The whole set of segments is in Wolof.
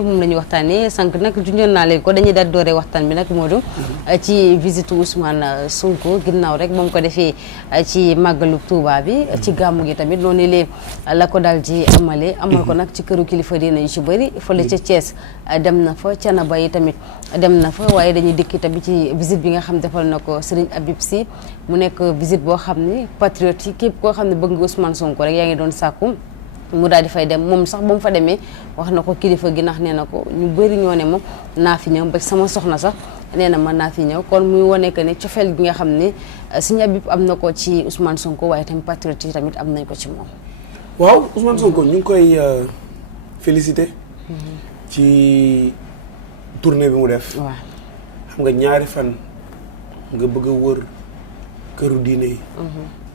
moom la ñuy waxtaanee sànq nag junjoon naa leen ko dañuy daal dooree waxtaan bi nag Modou ci visite Ousmane Sonko ginnaaw rek moom ko defee ci màggalu Touba bi ci gàmmu gi tamit noonu lee la ko daal di amal ko nag ci këru kilifa diina yu ci bëri fële ca Thiès dem na fa Thiénaba yi tamit dem na fa waaye dañuy dikki tamit ci visite bi nga xam defal na ko Serigne Habib Sy mu nekk visite boo xam ni patriote yi képp koo xam ne bëgg nga Ousmane Sonko rek yaa ngi doon sàkku mu daal di fay dem moom sax ba mu fa demee wax na ko kilifa gi ndax nee na ko ñu bëri ñoo ne moom naa fi ñëw ba sama soxna sax nee na man naa fi ñëw kon muy wane que ne cofeel gi nga xam ne Serigne Habib am na ko ci Ousmane Sonko waaye tamit patriote yi tamit am nañ ko ci moom. waaw Ousmane Sonko ñu ngi koy félicité. ci tournée bi mu def. waaw xam nga ñaari fan nga bëgg a wër këru diine yi.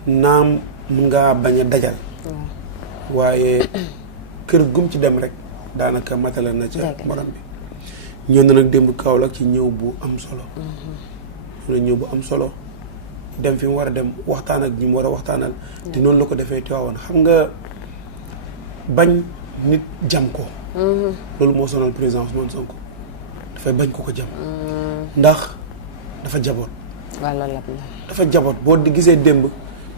naam mun ngaa bañ a dajal. waaye kër gum ci dem rek daanaka matala na ca morom bi ñëw na nag démb Kaolack ci ñëw bu am solo ñëw bu am solo dem fi mu war a dem waxtaan ak ñi mu war a waxtaanal te noonu la ko defee Tiwaawan xam nga bañ nit jam ko loolu moo sonal président Ousmane Sonko dafay bañ ko jam ndax dafa jaboot dafa jaboot boo di gisee démb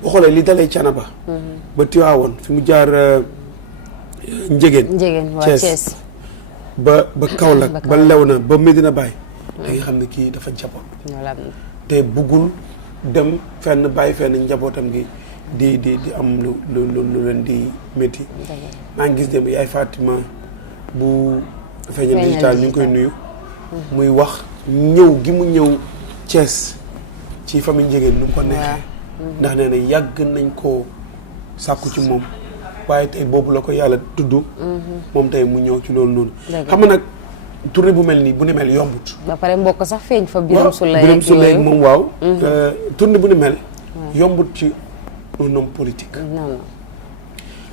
boo xoolee li dalee Thiénaba ba Tiwaawoon fi mu jaar Njëgeen Thiès ba Kaolack ba Léona ba Medina Baye da nga xam ne kii dafa jaboot te buggul dem fenn bàyyi fenn njabootam gi di am lu leen di métti maa ngi gis démb yaay Fatima bu Feeñal Digital ñu ngi koy nuyu muy wax ñëw gi mu ñëw Thiès ci famille Njëgeen nu mu ko neexee ndax nee na yàgg nañ koo sàkku ci moom waaye tey boobu la ko yàlla tudd moom tey mu ñëw ci loolu noonu xam nga nag tournée bu mel nii bu ni mel yombut ba pare mbokk sax feeñ fa Birame Souleye moom waaw tournée bu ni mel yombut ci un homme politique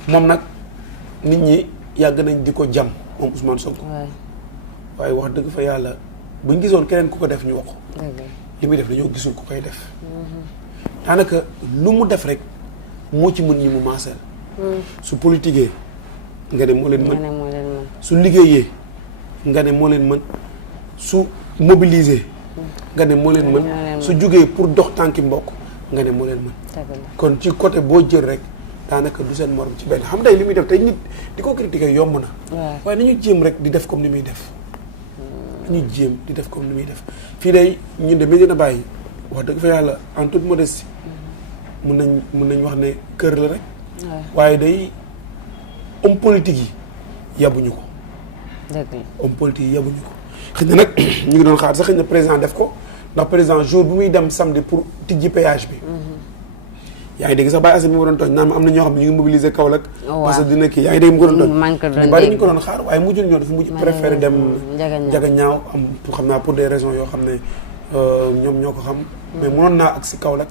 moom nag nit ñi yàgg nañ di ko jam moom Ousmane Sonko waaye wax dëgg fa yàlla buñ gisoon keneen ku ko def ñu wax li muy def dañoo gisul ku koy def daanaka lu mu def rek moo ci mën ñi mu maasal su politiquee nga ne moo leen mën su liggéeyee nga ne moo leen mën su mobiliser nga ne moo leen mën su jógee pour dox tànki mbokk nga ne moo leen mën kon ci côté boo jël rek daanaka du seen morom ci benn xam day li muy def tey nit di ko critiquer yomb na waaye nañu jéem rek di def comme ni muy def nañu jéem di def comme ni muy def fii day ñun de Medina Baye wax dëgg fa yàlla en toute modestie mun nañ wax ne kër la rek waaye day homme politique yi yabuñu ko homme politique yi yabuñu ko xëy na nag ñu ngi doon xaar sax xëy na président def ko ndax président jour bu muy dem samedi pour tijji péage bi yaa ngi dégg sax Baye Assane mi ma doon tooñ naan am na ñoo xam ne ñu ngi mobiliser Kaolack parce que dina kii yaa ngi dégg mu ko doon tooñ ñu bari ñu ko doon xaar waaye mujjul ñoo dafa mujj préféré dem Njaga Ñaaw am xam naa pour des raisons yoo xam ne ñoom ñoo ko xam mais mënoon naa ak si Kaolack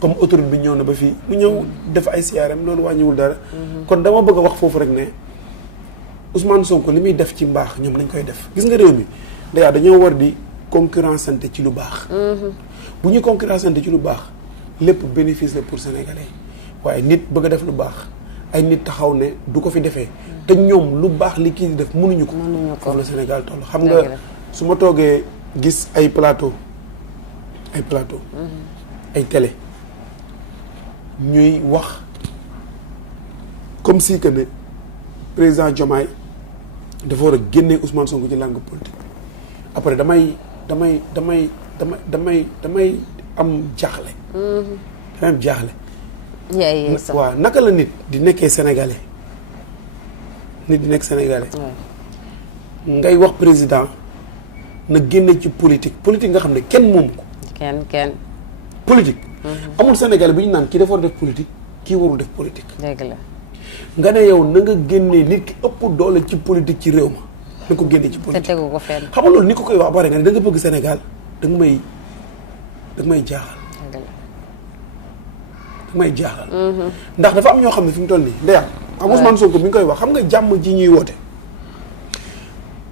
comme autoroute bi ñëw na ba fii mu ñëw def ay siyaaram loolu wàññiwul dara kon dama bëgg a wax foofu rek ne Ousmane Sonko li muy def ci mbaax ñoom nañ koy def gis nga réew mi d'ailleurs dañoo war di concurrenceante ci lu baax bu ñuy concurrenceante ci lu baax lépp bénéfice la pour sénégalais waaye nit bëgg a def lu baax ay nit taxaw ne du ko fi defee te ñoom lu baax li kii di def mënuñu ko foofu la Sénégal toll xam nga su ma toogee gis ay plateau ay télé ñuy wax comme si que ne président Diomaye dafa war a génnee Ousmane Sonko ci langue politique après damay am jaaxle waaw naka la nit di nekkee sénégalais ngay wax président na génne ci politique nga xam ne kenn moomu ko kenn politique amul sénégalais bi ñu naan kii dafa war a def politique kii warul def politique dëgg la nga ne yow na nga génnee nit ki ëpp doole ci politique ci réew ma na ko génnee ci politique te tegu ko fenn xam nga loolu ni ko koy wax bare nga ne da nga bëgg Sénégal da nga may jaaxal ndax dafa am ñoo xam ne fi mu toll nii ndeyam am Ousmane Sonko bi ñu koy wax xam nga jàmm ji ñuy woote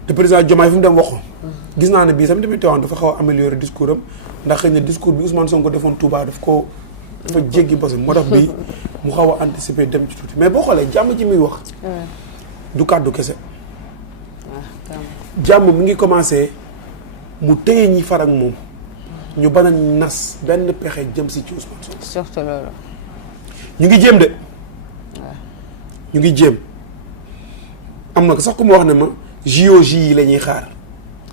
te président Diomaye fi mu dem waxoon gis naa ne bii tamit Tivaouane dafa xaw a améliorer discours am ndax xëy na discours bi Ousmane Sonko defoon Touba dafa jéggi bos moo tax bii mu xaw a anticiper dem ci tuuti mais boo xoolee jàmm ji muy wax du kàddu kese jàmm mi ngi commencé mu téye ñi far ak moom ñu ban a nas benn pexe jëm si ci Ousmane Sonko. surtout loolu. ñu ngi jéem de. ñu ngi jéem am na ko sax ku ma wax ne ma JOJ yi la ñuy xaar.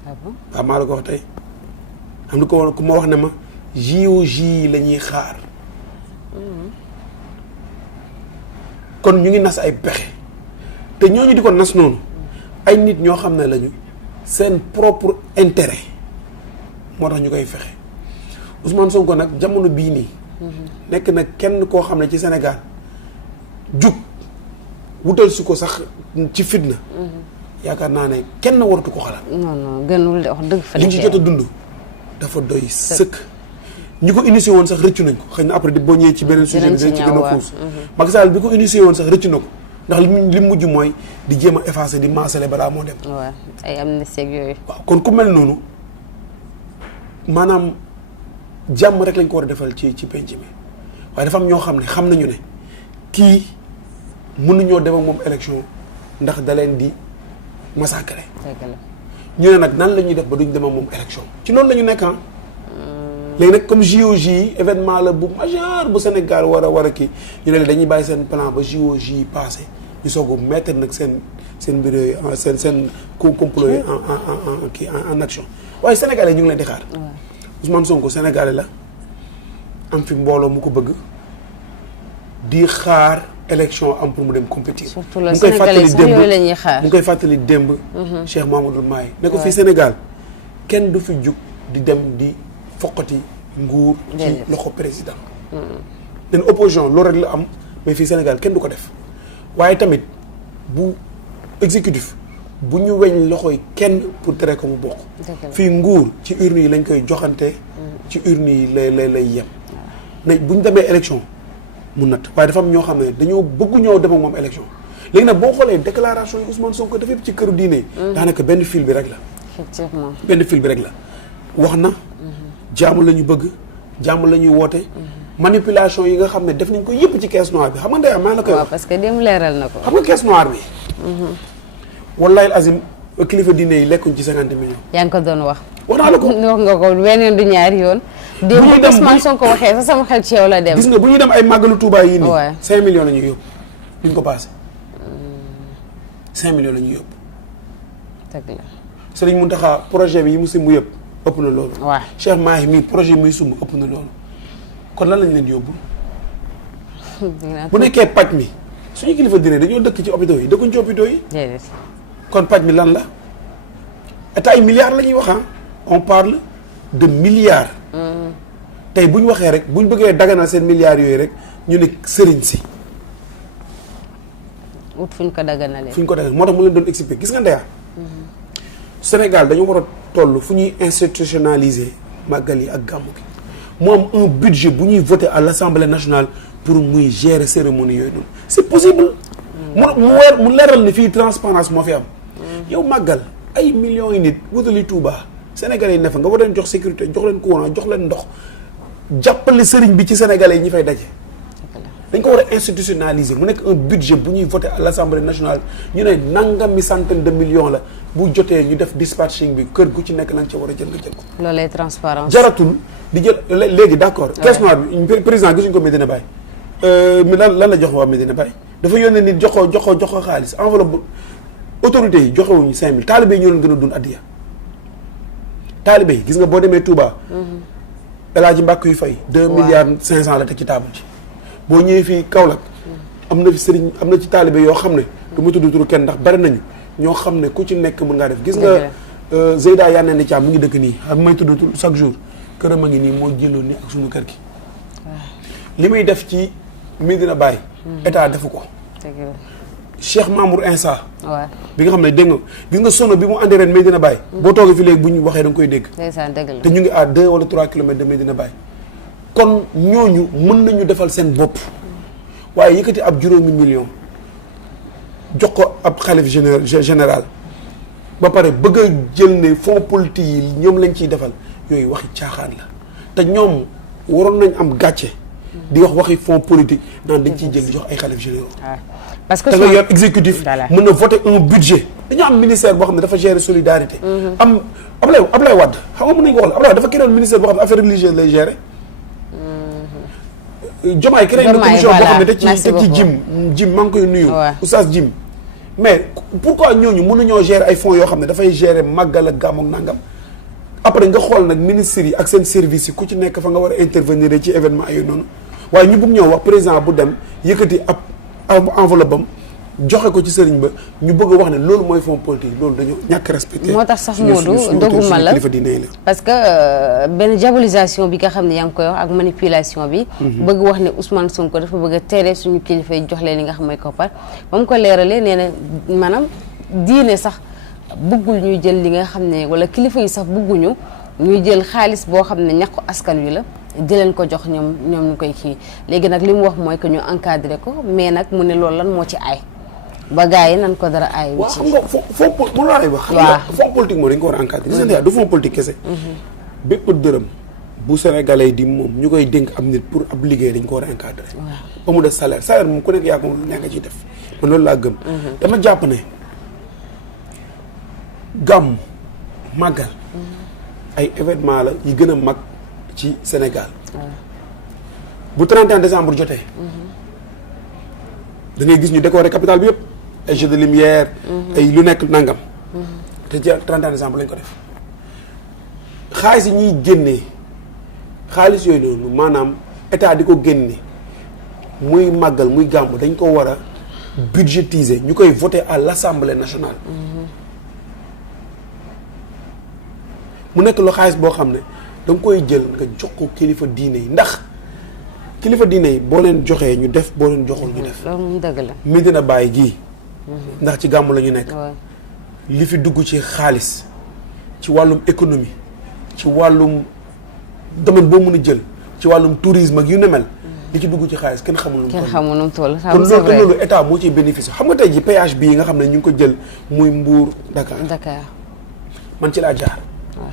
ah bon waaw maa la ko wax tey am na ko ku ma wax ne ma JOJ yi la ñuy xaar. kon ñu ngi nas ay pexe te ñooñu di ko nas noonu ay nit ñoo xam ne lañu seen propre intérêt moo tax ñu koy fexe Ousmane Sonko nag jamono bii nii. nekk na kenn koo xam ne ci Sénégal jug wutal si ko sax ci fitna. yaakaar naa ne kenn waratu ko xalaat. non non gënul de wax dëgg fa. li ñu ci jot a dund dafa doy sëkk. ñi ko initié woon sax rëccu nañ ko xëy na après boo ñëwee ci beneen sujet bi dañ ci gën a xuus. Macky Sall bi ko initié woon sax rëccu na ko ndax li mujj mooy di jéem a effacé di maasale balaa moo dem. waaw ay amnistie ak yooyu. waaw kon ku mel noonu maanaam jàmm rek lañ ko war a defal ci penc mi waaye dafa am ñoo xam ne xam nañu ne kii mënuñoo dem ak moom élection ndax da leen di massacrer. ñu ne nag nan la ñuy def ba duñ dem ak moom élection ci loolu la ñu nekk léegi nag comme JOJ yi événement la bu majeur bu Sénégal war a kii ñu ne dañuy bàyyi seen plan ba JOJ yi passé ñu soog a mettre nag seen mbir yooyu seen complot yi en action waaye sénégalais ñu ngi leen di xaar. Ousmane Sonko sénégalais la am fi mbooloo mu ko bëgg di xaar élection am pour mu dem compétir. surtout la sénégalais sax yooyu la ñuy xaar mu koy fàttali démb. Cheikh Mamadou Maye ne ko fii Sénégal kenn du fi jug di dem di. foqati nguur ci loxo président den opposition loolu rek la am mais fii Sénégal kenn du ko def waaye tamit bu exécutif bu ñu weñ loxoy kenn pour tere ko mu bokk fii nguur ci urne yi lañ koy joxante ci urne yi lay yem ne bu ñu demee élection mu natt waaye dafa am ñoo xam ne dañoo bëggu ñoo dem ak moom élection léegi nag boo xoolee déclaration yi Ousmane Sonko dafa yëpp ci këru diine daanaka benn fil bi rek la effectivement benn fil bi rek la wax na jàmm la ñu bëgg jàmm la ñuy woote manipulation yi nga xam ne def nañ ko yëpp ci caisse noire bi xam nga ndeyam maa la koy wax. waaw parce que dem leeral na ko. xam nga caisse noire bi. wallahi azim kilifa diine yi lekkuñ ci 50 millions. yaa ngi ko doon wax. wax naa la ko wax nga ko beneen du ñaari yoon. bu ñuy dem Ousmane Sonko waxee sa sama xel ci yow la dem. gis nga bu ñuy dem ay màggalu Touba yii nii. waaw 5 millions la ñuy yóbbu duñ ko passé. 5 millions la ñuy yóbbu. dëgg la. Serigne Mountakha projet bi yi mu simb yëpp. ëpp na loolu. waaw Cheikh Mahi mii projet muy sumb ëpp na loolu kon lan lañ leen di yóbbu. bu nekkee paj mi suñu kilifa diine dañoo dëkk ci hôpitaux yi dëkkuñ ci hôpitaux yi. kon paj mi lan la état ay milliards la ñuy wax on parle de milliards. tey bu ñu waxee rek bu ñu bëggee daganal seen milliards yooyu rek ñu ne sëriñ si. wut fu ñu ko daganalee. fu ñu ko daganal moo tax mu leen doon expliquer gis nga ndeya Sénégal dañu war a toll fu ñuy institutionnaliser màggal yi ak gàmmu gi mu am un budget bu ñuy voter à l'Assemblée nationale pour muy gérer cérémonie yooyu noonu c'est possible. mu leeral ni fii transparence moo fi am. yow màggal ay millions yi nit wutali Touba Sénégalais yi ne fa nga war leen jox sécurité jox leen courant jox leen ndox jàppale sëriñ bi ci Sénégalais yi ñi fay daje. dañ ko war a institutionnaliser mu nekk un budget bu ñuy voter à l'Assemblée nationale ñu ne nangami centaine de millions la bu jotee ñu def dispatching bi kër gu ci nekk la nga ca war a jël nga jël ko. loolay transparence jaratul di jël léegi d'accord. caisse noire bi président gisuñu ko Medina Baye. lan la jox waa Medina Baye dafa yónnee nit jox ko xaalis enveloppe bu autorités yi joxewuñu 5000 taalibe yi ñoo leen gën a dund addiya taalibe yi gis nga boo demee Touba. El Hadji Mbàkk yu fay. 2 milliards 500 la teg ci table ci. boo ñëwee fii Kaolack am na fi sëriñ am na ci taalibe yoo xam ne du ma tudd turu kenn ndax bari nañu ñoo xam ne ku ci nekk mën ngaa def gis nga Zeyda Yane ni Thiam mu ngi dëkk nii ak may tudd chaque jour këram a ngi nii moo jëloon ni ak suñu kër gi li muy def ci Medina Baye état defu ko Cheikh Mamour Insa bi nga xam ne dégg nga gis nga sono bi mu andi ren Medina Baye boo toogee fi léegi bu ñu waxee da nga koy dégg te ñu ngi à 2 wala 3 kilomètres de Medina Baye kon ñooñu mën nañu defal seen bopp waaye yëkkati ab 5 millions jox ko ab xalif général ba pare bëgg a jël ne fonds politique yi ñoom lañ ciy defal yooyu waxi caaxaan la te ñoom waroon nañ am gàcce di wax waxi fonds politique naan dañ ciy jël di jox ay xalif généraux parce que da nga yor exécutif. voilà mën na voter un budget. dañu am ministère boo xam ne dafa gérer solidarité. am Ablaye Wade xam nga mën nañu ko wax la Ablaye Wade dafa créé ministère boo xam ne affaire religieuse lay gérer. Diomaye créé une commission boo xam ne teg ci Jim maa ngi koy nuyu. Oustaz Jim. mais pourquoi ñooñu mënuñoo gérer ay fonds yoo xam ne dafay gérer màggal ak gàmm ak nangam après nga xool nag ministres yi ak seen services yi ku ci nekk fa nga war a intervenir ci événement yooyu noonu waaye ñu bëgg ñëw wax président bu dem yëkkati ab enveloppe am joxe ko ci sëriñ ba ñu bëgg a wax ne loolu mooy fonds politique loolu dañoo ñàkk respecté. moo tax sax Modou doguma la parce que benn diabolisation bi nga xam ne yaa ngi koy wax ak manipulation bi. bëgg wax ne Ousmane Sonko dafa bëgg a tere suñu kilifa yi jox leen li nga xam mooy koppar ba mu ko leeralee nee na maanaam diine sax bëggul ñuy jël li nga xam ne wala kilifa yi sax bëgguñu ñuy jël xaalis boo xam ne ñàkk askan wi la. di leen ko jox ñoom ñu koy kii léegi nag li mu wax mooy que ñu encadré ko mais nag mu ne loolu lan moo ci aay ba gars yi nan ko dara aay. waaw xam nga fond mënu laa lay wax. waaw fond politique moo dañ ko war a encadré. gis nga du fond politique kese. bépp dërëm bu sénégalais di moom ñu koy dénk am nit pour ab liggéey dañ ko war a encadré. ba mu des salaire moom ku nekk yaa ko nekk nga ciy def man loolu laa gëm. dama jàpp ne gàmm màggal ay événement la yi gën a mag. ci Sénégal bu 31 décembre jotee da ngay gis ñu décorer capitale bi yëpp ay jeux de lumière ay lu nekk nangam te ci 31 décembre lañ ko def xaalis yi ñuy génnee xaalis yooyu noonu maanaam état di ko génne muy màggal muy gàmmu dañ ko war a budgétiser ñu koy voter à l'Assemblée nationale mu nekk lu xaalis boo xam ne da nga koy jël nga jox ko kilifa diine yi ndax kilifa diine yi boo leen joxee ñu def boo leen joxul ñu def. loolu moom dëgg la. Medina Baye gii. ndax ci gàmmu la ñu nekk. li fi dugg ci xaalis ci wàllum économie ci wàllum domaine boo mën a jël ci wàllum tourisme ak yu ne mel. li ci dugg ci xaalis kenn xamul nu mu toll. kenn xamul nu mu toll. kon loolu état moo ciy bénéficié xam nga tey ji péage bii nga xam ne ñu ngi ko jël muy Mbour Dakar. man ci laa jaar. waaw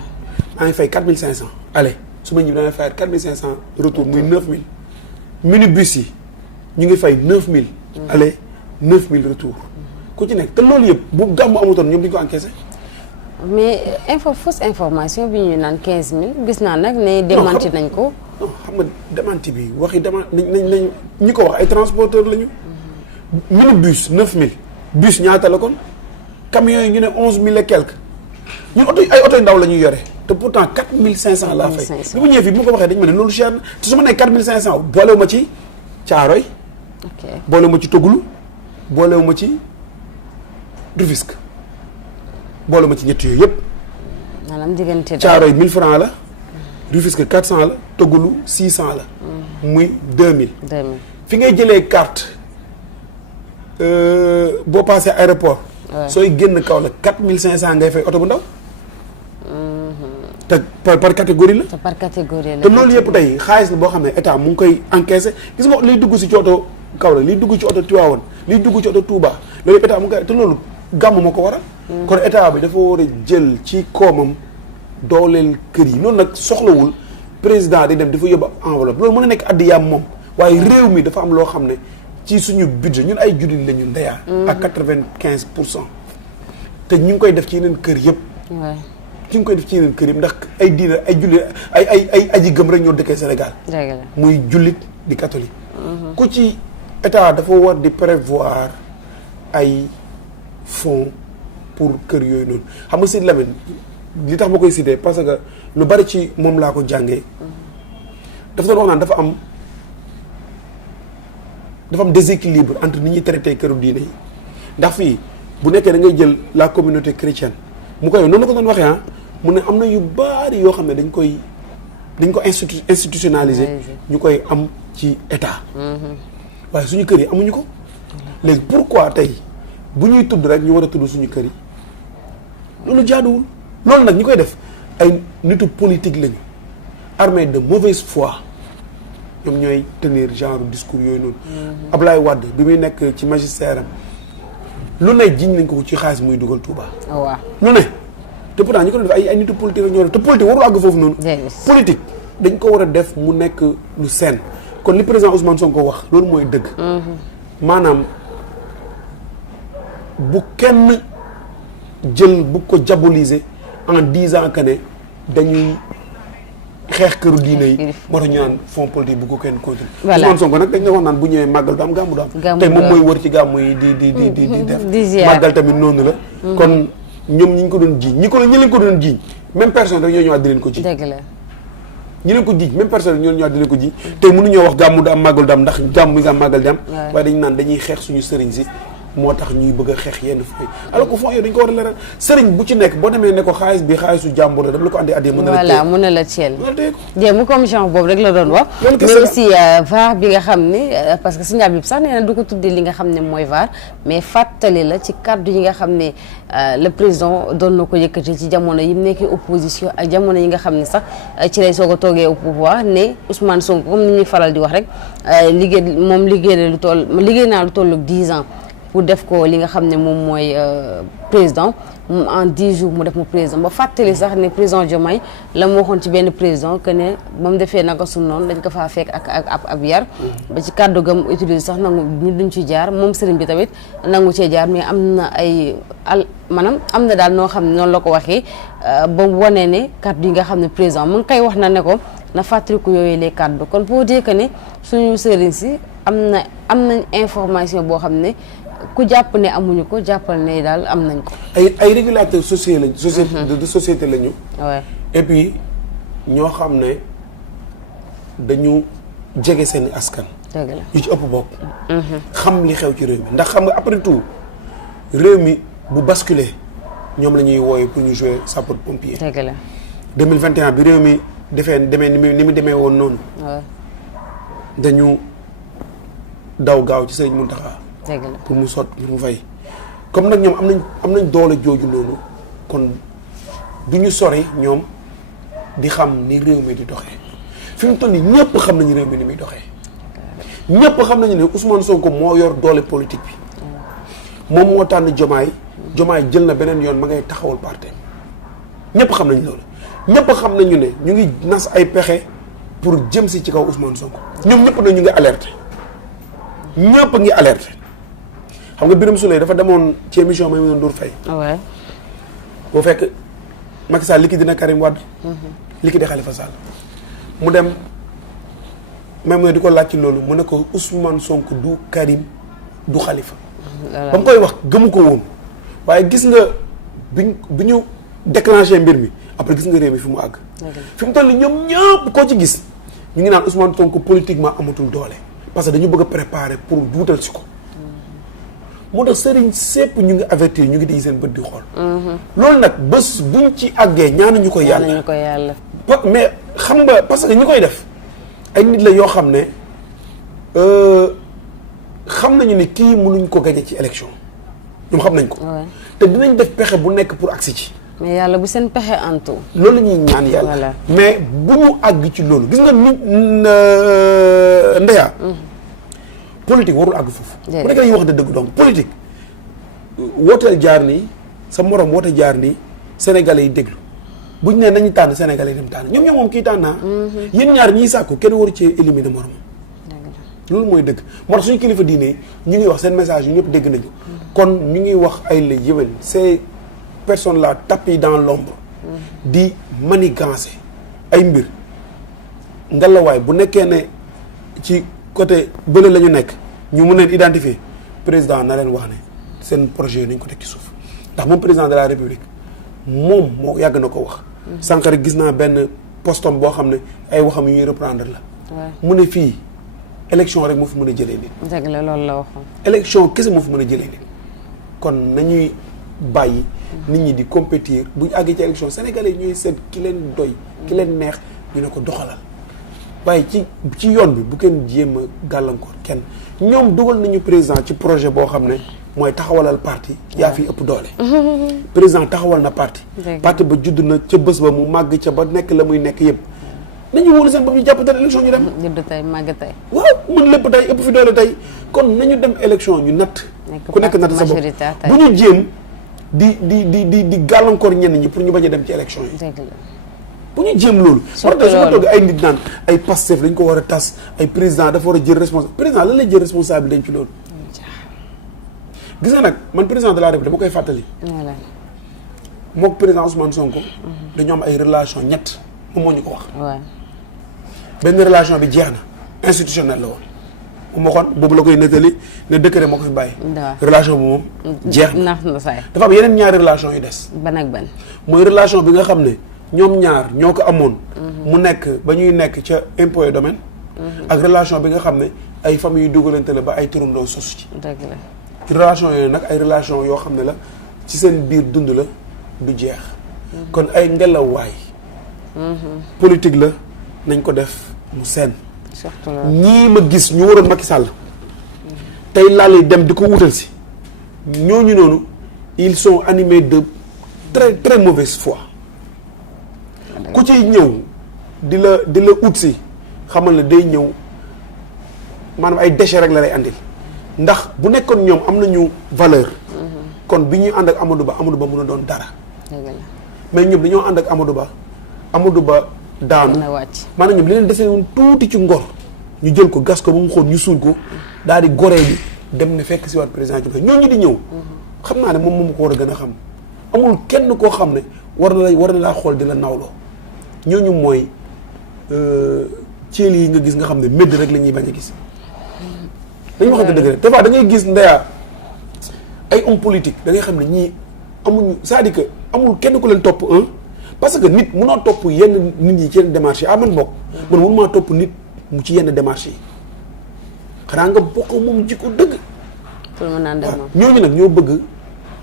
maa ngi fay 4500. allez su ma ñëwee damay fay 4500 retour muy 9000. minibus yi ñu ngi fay 9000. allez 9000 retour. ku ci nekk te loolu yëpp bu gàmmu amutoon ñoom dañu ko encaissé. mais fausse information bi ñu naan 15000 gis naa nag ne démenti nañ ko. non xam nga démenti bi waxi nañ ñi ko wax ay transporteur lañu. minibus 9000. bus ñaata la kon. camions yi ñu ne 11000 et quelque. ñun ay oto yu ndaw la ñuy yore te pourtant 4500 laa fay. bi mu ñëwee fii bi ma ko waxee dañu ma ne loolu cher na te su ma nee 4500 boolewu ma ci Caaroy. ok boolewu ma ci Toglu boolewu ma ci Rufisque boolewu ma ci ñett yooyu yëpp. maanaam diggante Caaroy 1000 francs la. Rufisque 400 la Toglu 600 la. muy 2000. 2000 fi ngay jëlee carte boo passé aéroport. sooy génn kaw la 4500 ngay fay oto bu ndaw. te par catégorie la. te par catégorie la. te loolu yëpp tey xaalis la boo xam ne état mu ngi koy encaissé gis nga liy dugg si ci oto kaw la liy dugg ci oto Tivaouane liy dugg ci oto Touba loolu yëpp état mu ngi koy te loolu gàmm moo ko waral. kon état bi dafa war a jël ci koomam dooleel kër yi loolu nag soxlawul président di dem dafa yóbbu enveloppe loolu mën a nekk addiyaam moom waaye réew mi dafa am loo xam ne ci suñu budget ñun ay jullit la ñu ndeyaa ak 95% te ñu ngi koy def ci yeneen kër yëpp. ñu ngi koy def ci yeneen kër yëpp ndax ay diina ay jullit ay aji gëm rek ñoo dëkkee Sénégal. muy jullit di catholique. ku ci état dafa war di prévoir ay fonds pour kër yooyu noonu xam nga Sidy Lamine li tax ma koy cité parce que lu bari ci moom laa ko jàngee. dafa doon wax naan dafa am déséquilibre entre ni ñuy traité këru diine yi ndax fii bu nekkee da ngay jël la communauté chrétienne mu koy noonu la ko doon waxee mu ne am na yu bari yoo xam ne dañ ko institutionnaliser ñu koy am ci état. waaye suñu kër yi amuñu ko. léegi pourquoi tey bu ñuy tudd rek ñu war a tudd suñu kër yi loolu jaaduwul loolu nag ñu koy def ay nitu politique lañu armée de mauvaise foi. ñoom ñooy tenir genre discours yooyu noonu. Ablaye Wade bi muy nekk ci magistère am lu ne jiñ nañ ko ci xaalis muy dugal Touba. waaw lu ne te pourtant ñu ko doon def ay nitu politique rek ñoo def te politique warul àgg foofu noonu. politique dañ ko war a def mu nekk lu seen kon li président Ousmane Sonko wax loolu mooy dëgg. maanaam bu kenn jël bu ko diaboliser en disant que ne dañuy xeex këru diine yi moo tax ñu naan fond politique bu ko kenn continuer. voilà Ousmane Sonko nag dañ la wax naan bu ñëwee màggal du am gàmmu du am. tey moom mooy wër ci gàmmu yi di def. màggal tamit noonu la. kon ñoom ñi ñu ko doon jiiñ ñi leen ko doon jiiñ même personne rek ñoo ñëwaat di leen ko jiiñ. dëgg la. ñi leen ko jiiñ même personne ñoo ñëwaat di leen ko jiiñ. tey mënuñoo wax gàmmu du am màggal du am ndax gàmmu yi am màggal di am. waaye dañu naan dañuy xeex suñu sëriñ si moo tax ñuy bëgg a xeex yenn fooy alors que fond yooyu dañ ko war a leeral sëriñ bu ci nekk boo demee ne ko xaalis bi xaalisu jàmbur la dama la ko andi addi mën na la voilà mën na la teel jéem comme genre boobu rek la doon wax mais aussi VAR bi nga xam ne parce que signal bi sax nee na du ko tuddee li nga xam ne mooy VAR mais fàttali la ci kàddu yi nga xam ne le président doon na ko yëkkati ci jamono yi mu nekkee opposition ak jamono yi nga xam ne sax ci lay soog a toogee au pouvoir ne Ousmane Sonko comme ni ñuy faral di wax rek liggéey naa lu tollu 10 ans pour def ko li nga xam ne moom mooy président en 10 jours mu def mu président ba fàttali sax ne président Diomaye la mu waxoon ci benn président que ne ba mu defee naka su noonu dañ ko faa fekk ak ab yar ba ci kàddu gam utiliser sax nangu ñu duñ ci jaar moom sëriñ bi tamit nangu cee jaar mais am na maanaam am na daal noo xam ne noonu la ko waxee ba wane ne kàddu yi nga xam ne président mu ngi koy wax ne ko na fàttaliku yooyu les kàddu kon pour dire que ne suñu sëriñ si am nañ information boo xam ne ku jàpp ne amuñu ko jàppal ne daal am nañ ko. ay régulateurs sociaux lañ. de société lañu. waaw et puis ñoo xam ne dañu jege seen askan. dëgg la yu ci ëpp bopp. xam li xew ci réew mi ndax xam nga après tout réew mi bu basculer ñoom la ñuy wooye pour ñu jouer sapeur pompier. dëgg la 2021 bi réew mi demee ni mu demee woon noonu. waaw dañu daw gaaw ci Sëriñ Mountakha. dëgg la pour mu fay comme nag ñoom am nañ doole jooju noonu kon du ñu sori ñoom di xam ni réew mi di doxee fi mu toll nii ñëpp xam nañu réew mi ni muy doxee ñëpp xam nañu ne Ousmane Sonko moo yor doole politique bi moom moo tànn Diomaye jël na beneen yoon ma ngay taxawal parti ñëpp xam nañu loolu ñëpp xam nañu ne ñu ngi nas ay pexe pour jëm si ci kaw Ousmane Sonko ñoom ñëpp na ñu ngi alerté ñëpp ngi alerté xam nga Birame Souleye dafa demoon ci émission Maïmouna Ndour Faye. waaw. boo fekk Macky Sall liquide na Karim Wade. liquide Khalifa Sall. mu dem Maïmouna di ko laaj ci loolu mu ne ko Ousmane Sonko du Karim du Khalifa. ba mu koy wax gëmu ko woon waaye gis nga bi ñu déclenché mbir mi après gis nga réew mi fi mu àgg. fi mu toll nii ñoom ñëpp koo ci gis ñu ngi naan Ousmane Sonko politiquement amatul doole parce que dañu bëgg a préparer pour duutal si ko. moo tax sëriñ sépp ñu ngi avertir ñu ngi di seen bët di xool. loolu nag bés buñ ci àggee ñaanuñu ko yàlla. ñaanuñu ko yàlla. mais xam nga parce que ñi koy def ay nit la yoo xam ne xam nañu ne kii mënuñ ko gañe ci élection ñoom xam nañ ko. te dinañ def pexe bu nekk pour agsi ci. mais yàlla bu seen pexe antu. loolu la ñuy ñaan yàlla. mais bu ñu àgg ci loolu gis nga nit ndeya politique warul àgg foofu. bu nekkee dañuy wax dëgg donc politique wooteel jaar nii sa morom woote jaar nii sénégalais yi déglu buñ ne nañu tànn sénégalais yi dem tànn ñoom ñoom moom kii tànn naa. yéen ñaar ñiy sàkku kenn waru cee éliminer moromam. loolu mooy dëgg moo tax suñu kilifa diine ñu ngi wax seen message yu ñëpp dégg nañu. kon ñu ngi wax ay la yéwén ces personnes là tapis dans l'ombre di manigancer ay mbir ngalawaay bu nekkee ne ci côté bële la ñu nekk ñu mën leen identifier président na leen wax ne seen projet yi nañ ko teg ci suuf ndax moom président de la république moom moo yàgg na ko wax. sànq rek gis naa benn postom boo xam ne ay waxam yu ñuy reprendre la. mu ne fii élection rek moo fi mën a jëlee nit. dëgg la loolu la waxoon. élection kese moo fi mën a jëlee nit kon nañuy bàyyi. nit ñi di compétir bu ñu àggee ci élection sénégalais yi ñooy seet ki leen doy. ki leen neex ñu ne ko doxalal. waaye ci yoon bi bu kenn jéem a gàllankoor kenn ñoom dugal nañu président ci projet boo xam ne mooy taxawalal parti yaa fi ëpp doole. président taxawal na parti. parti ba judd na ca bés ba mu màgg ca ba nekk la muy nekk yëpp. nañu wóolu seen bopp ñu jàpp dara élection ñu dem. judd tey màgg tey. waaw mën lépp tey ëpp fi doole tey kon nañu dem élection ñu natt. ku nekk natt sa bopp bu ñu jéem di gàllankoor ñenn ñi pour ñu bañ a dem ci élection yi. bu ñu jéem loolu. surtout su ma toog ay nit naan ay Pastef dañ ko war a tas ay président dafa war a jël responsable président lan lay jël responsable dañ ci loolu. gis nga nag man président de la République dama koy fàttali. voilà. mook président Ousmane Sonko. dañoo am ay relation ñett moom moo ñu ko wax. waaw. benn relation bi jeex na institutionnel la woon. moom waxoon boobu la koy nettali ne décret moo ko fi bàyyi. relation bi moom jeex na. nax na saay. dafa am yeneen ñaari relation yu des. ban ak ban. mooy relation bi nga xam ne ñoom ñaar ñoo ko amoon. mu nekk ba ñuy nekk ca impôt et domaine. ak relation bi nga xam ne ay famille yu dugalante la ba ay turandoo sosu ci. dëgg la. relation yooyu nag ay relation yoo xam ne la ci seen biir dund la du jeex. kon ay ngelawaay. politique la nañ ko def mu seen. surtout ñii ma gis ñu waroon Macky Sall. tey laal yi dem di ko wutal si. ñooñu noonu ils sont animés de très très mauvaise foi. ku ciy ñëw di la ut si xamal ne day ñëw maanaam ay déchets rek la lay andil ndax bu nekkoon ñoom am nañu valeur. kon bi ñuy ànd ak Amadou Ba mën a doon dara. mais ñoom dañoo ànd ak Amadou Ba daanu maanaam ñoom li leen desee woon tuuti ci ngor ñu jël ko gas ko ba mu xool ñu suul ko daal di goree bi dem ne fekk si waat président Diomaye ñooñu di ñëw. xam naa ne moom ko war a gën a xam amul kenn koo xam ne war na laa xool di la nawloo ñooñu mooy ceeli yi nga gis nga xam ne médd rek la ñuy bañ a gis. dañu waxante dëgg rek des fois da ngay gis ndeyaa ay homme politique da ngay xam ne ñii amuñu c'est-à-dire que amul kenn ku leen topp parce que nit munoo topp yenn nit ñi ci yenn démarches yi man bokk man mun maa topp nit mu ci yenn démarches yi xanaa nga bokk moom jikko dëgg. pour mu naan dem moom ñooñu nag ñoo bëgg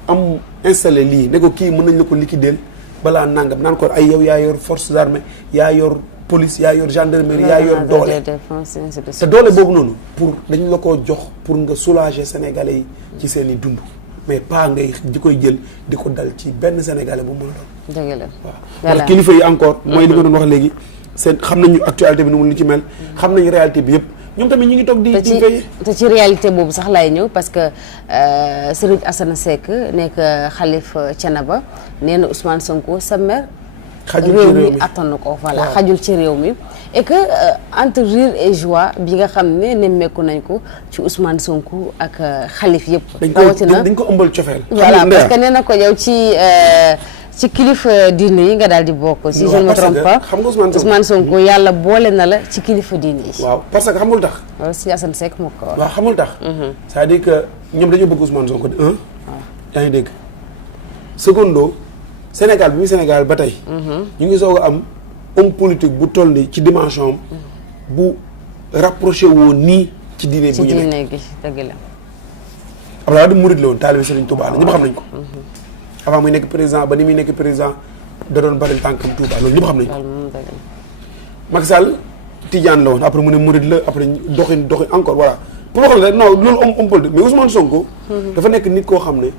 am installé lii ne ko kii mën nañ la ko liquider balaa nangam naan ko ay yow yaa yor forces armées yaa yor police yaa yor gendarmerie yaa yor doole te doole boobu noonu pour dañ la ko jox pour nga soulager sénégalais yi ci seen i dund mais pas ngay di koy jël di ko dal ci benn sénégalais bu mën a doon. dëgg la waaw ndax kilifa yi encore. mooy li nga doon wax léegi seen xam nañu actualité bi nu mu lu ci mel. xam nañu réalité bi yëpp ñoom tamit ñu ngi toog di. te ci réalité boobu sax laay ñëw parce que Serigne Assane Seck nekk xalif Thiénaba nee na Ousmane Sonko sa mère. xajul ci réew mi attanu ko voilà xajul ci réew mi. et que entre rire et joie bi nga xam ne nemmeeku nañ ko ci Ousmane Sonko ak xalif yëpp. dañ ko ëmbal cofeel. voilà parce que nee na ko yow ci kilifa diine yi nga daal di bokk. si je ne me trompe pas xam nga Ousmane Sonko yàlla boole na la ci kilifa diine yi. waaw parce que xamul tax. loolu si Assane Seck moo ko wax. waaw xamul tax. c'est-à-dire que ñoom dañoo bëgg Ousmane Sonko de un. yaa ngi dégg. secondo Sénégal bi muy Sénégal ba tey. ñu ngi soog a am homme politique bu toll nii ci dimension am. bu rapproché woon nii ci diine bu ñu nekk. ci diine gi dëgg la. Abdoulaye Wade murid la woon taalibe Serigne Touba la ñëpp xam nañ ko. avant muy nekk président ba ni muy nekk président da doon bari tànkam Touba loolu ñëpp xam nañ ko. Macky Sall Tidiane la woon après mu ne murid la après doxin encore voilà pour wax la rek non loolu homme politique mais Ousmane Sonko. dafa nekk nit koo xam ne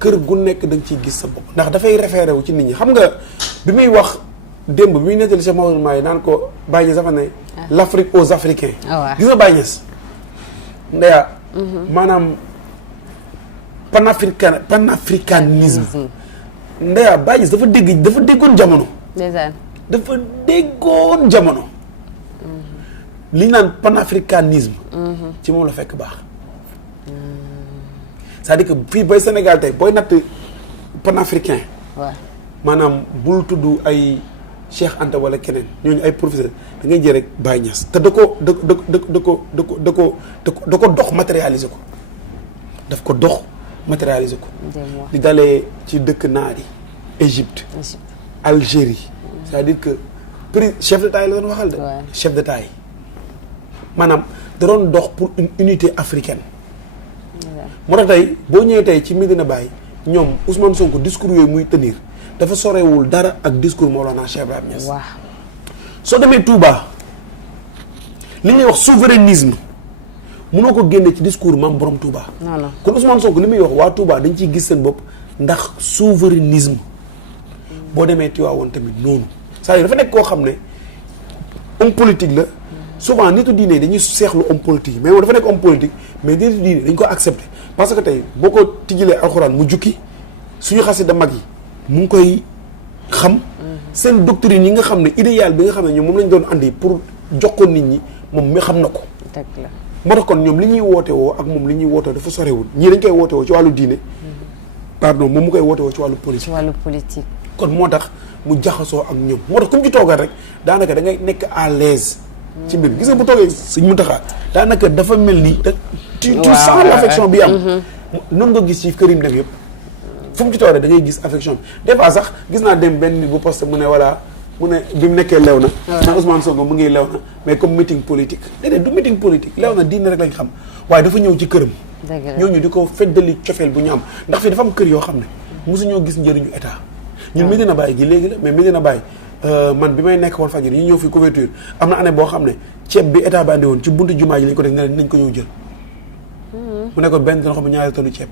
kër gu nekk da nga ciy gis sa bopp. ndax dafay référé wu ci nit ñi xam nga bi muy wax démb bi muy nettali sa Maodo Maye naan ko Baye Niass dafa ne. l'Afrique aux Africains. gis nga Baye Niass. ndeya maanaam. panafricanisme ndeya Baye Niass dafa déggoon jamono. dafa déggoon jamono. li ñu naan panafricanisme. ci moom la fekk baax. c'est-à-dire que fii bay Sénégal tey booy natt panafricain. waaw maanaam bul tudd ay Cheikh Anta wala keneen ñooñu ay professeur da ngay jël rek Baye Niass te da ko dox matérialiser ko daf ko dox. matérialiser ko di dalee ci dëkk naar yi Égypte Algérie c'est-à-dire que chef d'état yi la doon waxal de chef d'état yi maanaam da doon dox pour une unité africaine moo tax tey boo ñëwee tey ci Medina Baye ñoom Ousmane Sonko discours yooyu muy tenir dafa sorewul dara ak discours Mawlana Cheikh Ibrahima Niass soo demee Touba li ñuy wax souverainisme mënoo ko génne ci discours maam borom Touba. non kon Ousmane Sonko li muy wax waa Touba dañ ciy gis seen bopp ndax souverainisme. boo demee Tiwaawoon tamit noonu. c'est-à-dire dafa nekk koo xam ne homme politique la souvent nitu diine dañuy seexlu homme politique mais moom dafa nekk homme politique mais nitu diine dañ ko accepté parce que tey boo ko tijjilee alxuraan mu jukki suñu xasida mag yi mu ngi koy xam. seen doctrine yi nga xam ne idéal bi nga xam ne ñoom moom lañ doon andi pour jox ko nit ñi moom mi xam na ko. dëgg la moo tax kon ñoom li ñuy woote woo ak moom li ñuy woote dafa sorewul ñii dañ koy woote woo ci wàllu diine pardon moom mu koy woote woo ci wàllu politique. ci wàllu politique. kon moo tax mu jaxasoo ak ñoom moo tax comme ci toogal rek daanaka da ngay nekk à l'aise ci mbir gis nga bu toogee Sëñ Muntaxa daanaka dafa mel ni tu sens l'affection bi am noonu nga gis ci kërim dem yëpp fu mu ci toogee da ngay gis affection bi des fois sax gis naa dem benn nit bu poste mu ne voilà mu ne bi mu nekkee lew na na Ousmane Sonko mu ngi lew na mais comme meeting politique déedéet du meeting politique lew na diine rek lañ xam waaye dafa ñëw ci këram ñooñu di ko feddali cofeel bu ñu am ndax fii dafa am kër yoo xam ne mosuñoo gis njëriñu état ñun Medina Baye gi léegi la mais Medina Baye man bi may nekk Walfadjri ñu ñëw fi couverture am na année boo xam ne ceeb bi état bi andi woon ci buntu jumaa ji lañ ko def ne nañ ko ñëw jël mu nekkoon benn dina xam ne ñaari tonne ceeb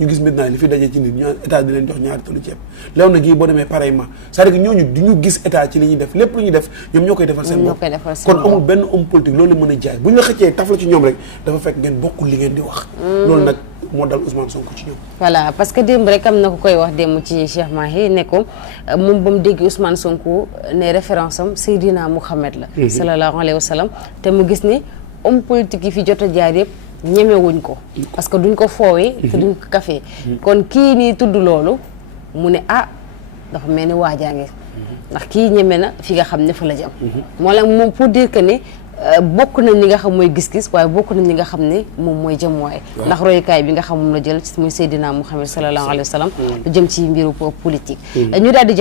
ñu gis Medina li fi dajee ci nit ñu état di leen jox ñaari tonne ceeb lew na gii boo demee pareillement c'est-à-dire que ñooñu du ñu gis état ci li ñuy def lépp lu ñuy def ñoom ñoo koy defal seen bopp kon amul benn homme politique loolu mën a jaay bu ñu la xëccee taf la ci ñoom rek dafa fekk ngeen bokkul li ngeen di wax loolu nag moo dal Ousmane Sonko ci ñoom voilà parce que démb rek am na ku koy wax démb ci Cheikh Mahi ne ko moom ba mu dégg Ousmane Sonko ne référence am Seydina Mouhamed la sallallahu alayhi wa sallam te mu gis ni homme politique yi fi jot a jaar yëpp ñemewuñ ko parce que duñ ko foowee te duñ ko kafee kon kii nii tudd loolu mu ne dafa mel ni waajaange ndax kii ñeme na fi nga xam ne fa la jëm moo la moom pour dire que ne bokk nañ li nga xam mooy gis-gis waaye bokk nañ li nga xam ne moom mooy jëmuwaay ndax royukaay bi nga xam moom la jël muy Seydina Mouhamed sallallahu alayhi wa sallam lu jëm ci mbiru politique ñu daal di